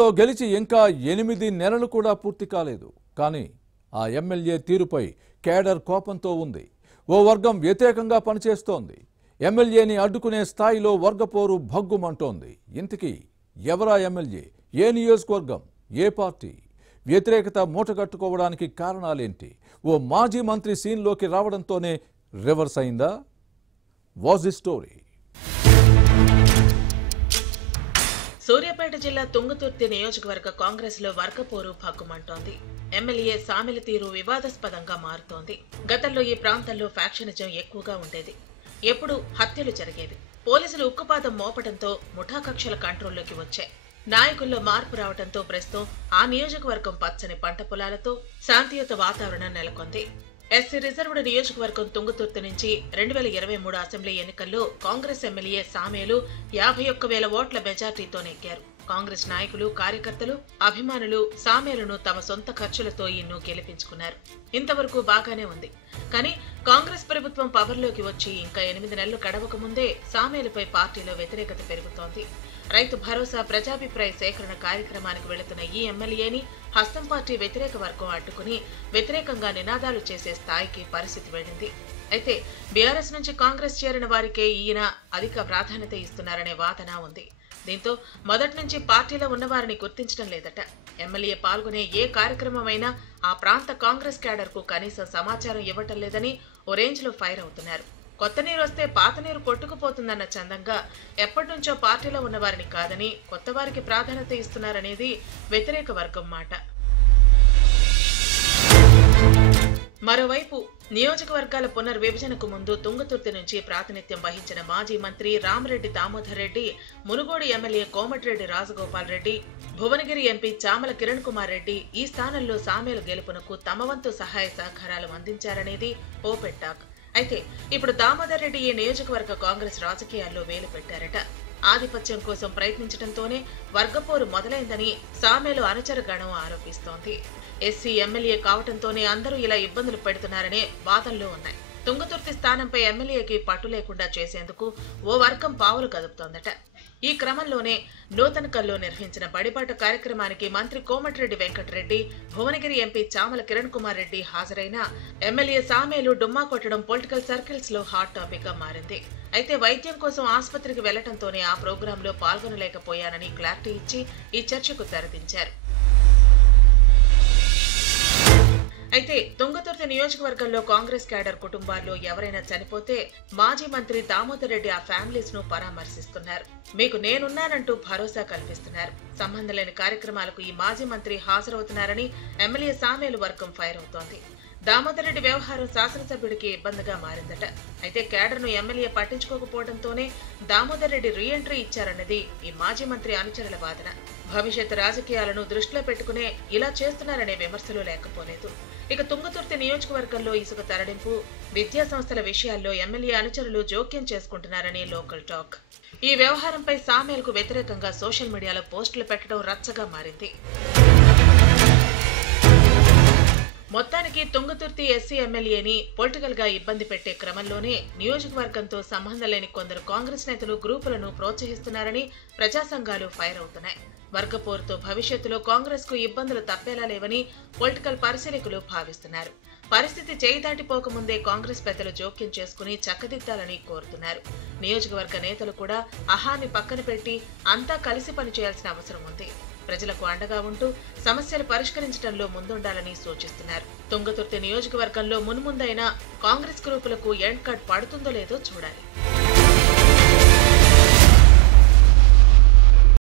లో గెలిచి ఇంకా 8 నెలలు కూడా పూర్తి కాలేదు. కానీ ఆ ఎమ్మెల్యే తీరుపై కేడర్ కోపంతో ఉంది. ఓ వర్గం వ్యతిరేకంగా పనిచేస్తోంది. ఎమ్మెల్యేని అడ్డుకునే స్థాయిలో వర్గపోరు భగ్గుమంటోంది. ఇంతకీ ఎవరా ఎమ్మెల్యే? ఏ నియోజకవర్గం? ఏ పార్టీ? వ్యతిరేకత మూటగట్టుకోవడానికి కారణాలేంటి? ఓ మాజీ మంత్రి సీన్లోకి రావడంతోనే రివర్స్ అయిందా? Was the story? సూర్యాపేట జిల్లా తుంగతుర్తి నియోజకవర్గ కాంగ్రెస్ లో వర్గపోరు భగ్గుమంటోంది. ఎమ్మెల్యే సామెల తీరు వివాదాస్పదంగా మారుతోంది. గతంలో ఈ ప్రాంతంలో ఫ్యాక్షనిజం ఎక్కువగా ఉండేది. ఎప్పుడు హత్యలు జరిగేవి. పోలీసులు ఉక్కుపాదం మోపడంతో ముఠా కక్షల కంట్రోల్లోకి వచ్చాయి. నాయకుల్లో మార్పు రావడంతో ప్రస్తుతం ఆ నియోజకవర్గం పచ్చని పంట పొలాలతో శాంతియుత వాతావరణం నెలకొంది. ఎస్సీ రిజర్వ్డ్ నియోజకవర్గం తుంగతుర్తి నుంచి 2023 అసెంబ్లీ ఎన్నికల్లో కాంగ్రెస్ ఎమ్మెల్యే సామేలు 51,000 ఓట్ల మెజార్టీతో నెగ్గారు. కాంగ్రెస్ నాయకులు, కార్యకర్తలు, అభిమానులు సామేలును తమ సొంత ఖర్చులతో ఈయన్ను గెలిపించుకున్నారు. ఇంతవరకు బాగానే ఉంది. కానీ కాంగ్రెస్ ప్రభుత్వం పవర్లోకి వచ్చి ఇంకా 8 నెలలు గడవక ముందే సామేలుపై పార్టీలో వ్యతిరేకత పెరుగుతోంది. రైతు భరోసా ప్రజాభిప్రాయ సేకరణ కార్యక్రమానికి వెళుతున్న ఈ ఎమ్మెల్యేని హస్తం పార్టీ వ్యతిరేక వర్గం అడ్డుకుని వ్యతిరేకంగా నినాదాలు చేసే స్థాయికి పరిస్థితి వెళ్ళింది. అయితే బీఆర్ఎస్ నుంచి కాంగ్రెస్ చేరిన వారికే ఈయన అధిక ప్రాధాన్యత ఇస్తున్నారనే వాదన ఉంది. దీంతో మొదటి నుంచి పార్టీలో ఉన్నవారిని గుర్తించడం లేదట. ఎమ్మెల్యే పాల్గొనే ఏ కార్యక్రమమైనా ఆ ప్రాంత కాంగ్రెస్ క్యాడర్ కు కనీసం సమాచారం ఇవ్వటం లేదని ఓ రేంజ్ లో ఫైర్ అవుతున్నారు. కొత్త నీరు వస్తే పాత నీరు కొట్టుకుపోతుందన్న చందంగా ఎప్పటి నుంచో పార్టీలో ఉన్నవారిని కాదని కొత్త వారికి ప్రాధాన్యత ఇస్తున్నారనేది వ్యతిరేక వర్గం మాట. మరోవైపు నియోజకవర్గాల పునర్విభజనకు ముందు తుంగతుర్తి నుంచి ప్రాతినిధ్యం వహించిన మాజీ మంత్రి రామరెడ్డి దామోదర్ రెడ్డి, మునుగోడు ఎమ్మెల్యే కోమటిరెడ్డి రాజగోపాల్ రెడ్డి, భువనగిరి ఎంపీ చామల కిరణ్ కుమార్ రెడ్డి ఈ స్థానంలో సామేలు గెలుపునకు తమ వంతు సహాయ సహకారాలు అందించారనేది ఓపెన్ టాక్. అయితే ఇప్పుడు దామోదర్ రెడ్డి ఈ నియోజకవర్గ కాంగ్రెస్ రాజకీయాల్లో వేలు పెట్టారట. ఆధిపత్యం కోసం ప్రయత్నించడంతోనే వర్గపోరు మొదలైందని సామేలు అనుచర గణం ఆరోపిస్తోంది. ఎస్సీ ఎమ్మెల్యే కావటంతోనే అందరూ ఇలా ఇబ్బందులు పెడుతున్నారనే వాదనలు ఉన్నాయి. తుంగతుర్తి స్థానంపై ఎమ్మెల్యేకి పట్టు లేకుండా చేసేందుకు ఓ వర్గం పావులు కదుపుతోందట. ఈ క్రమంలోనే నూతనకల్లో నిర్వహించిన బడిబాట కార్యక్రమానికి మంత్రి కోమటిరెడ్డి వెంకటరెడ్డి, భువనగిరి ఎంపీ చామల కిరణ్ కుమార్ రెడ్డి హాజరైన ఎమ్మెల్యే సామేలు డుమ్మా కొట్టడం పొలిటికల్ సర్కిల్స్ లో హాట్ టాపిక్ గా మారింది. అయితే వైద్యం కోసం ఆసుపత్రికి వెళ్లడంతోనే ఆ ప్రోగ్రాంలో పాల్గొనలేకపోయానని క్లారిటీ ఇచ్చి ఈ చర్చకు తెరదించారు. అయితే తుంగతుర్తి నియోజకవర్గంలో కాంగ్రెస్ క్యాడర్ కుటుంబాల్లో ఎవరైనా చనిపోతే మాజీ మంత్రి దామోదర్ రెడ్డి ఆ ఫ్యామిలీస్ ను పరామర్శిస్తున్నారు. మీకు నేనున్నానంటూ భరోసా కల్పిస్తున్నారు. సంబంధం లేని కార్యక్రమాలకు ఈ మాజీ మంత్రి హాజరవుతున్నారని ఎమ్మెల్యే సామేలు వర్గం ఫైర్ అవుతోంది. దామోదర్ రెడ్డి వ్యవహారం శాసనసభ్యుడికి ఇబ్బందిగా మారిందట. అయితే కేడర్ ను ఎమ్మెల్యే పట్టించుకోకపోవడంతోనే దామోదర్ రెడ్డి రీఎంట్రీ ఇచ్చారన్నది ఈ మాజీ మంత్రి అనుచరుల వాదన. భవిష్యత్ రాజకీయాలను దృష్టిలో పెట్టుకునే ఇలా చేస్తున్నారనే విమర్శలు లేకపోలేదు. ఇక తుంగతుర్తి నియోజకవర్గంలో ఇసుక తరలింపు, విద్యా సంస్థల విషయాల్లో ఎమ్మెల్యే అనుచరులు జోక్యం చేసుకుంటున్నారని లోకల్ టాక్. ఈ వ్యవహారంపై సామేల్కు వ్యతిరేకంగా సోషల్ మీడియాలో పోస్టులు పెట్టడం రచ్చగా మారింది. మొత్తానికి తుంగతుర్తి ఎస్సీ ఎమ్మెల్యేని పొలిటికల్ గా ఇబ్బంది పెట్టే క్రమంలోనే నియోజకవర్గంతో సంబంధం లేని కొందరు కాంగ్రెస్ నేతలు గ్రూపులను ప్రోత్సహిస్తున్నారని ప్రజా సంఘాలు ఫైర్ అవుతున్నాయి. వర్గపోరుతో భవిష్యత్తులో కాంగ్రెస్ కు ఇబ్బందులు తప్పేలా లేవని పొలిటికల్ పరిశీలకులు భావిస్తున్నారు. పరిస్థితి చేయి దాటిపోకముందే కాంగ్రెస్ పెద్దలు జోక్యం చేసుకుని చక్కదిద్దాలని కోరుతున్నారు. నియోజకవర్గ నేతలు కూడా అహాన్ని పక్కన పెట్టి అంతా కలిసి పనిచేయాల్సిన అవసరం ఉంది. ప్రజలకు అండగా ఉంటూ సమస్యలు పరిష్కరించడంలో ముందుండాలని సూచిస్తున్నారు. తుంగతుర్తి నియోజకవర్గంలో మున్ముందైనా కాంగ్రెస్ గ్రూపులకు ఎండ్ కట్ పడుతుందో లేదో చూడాలి.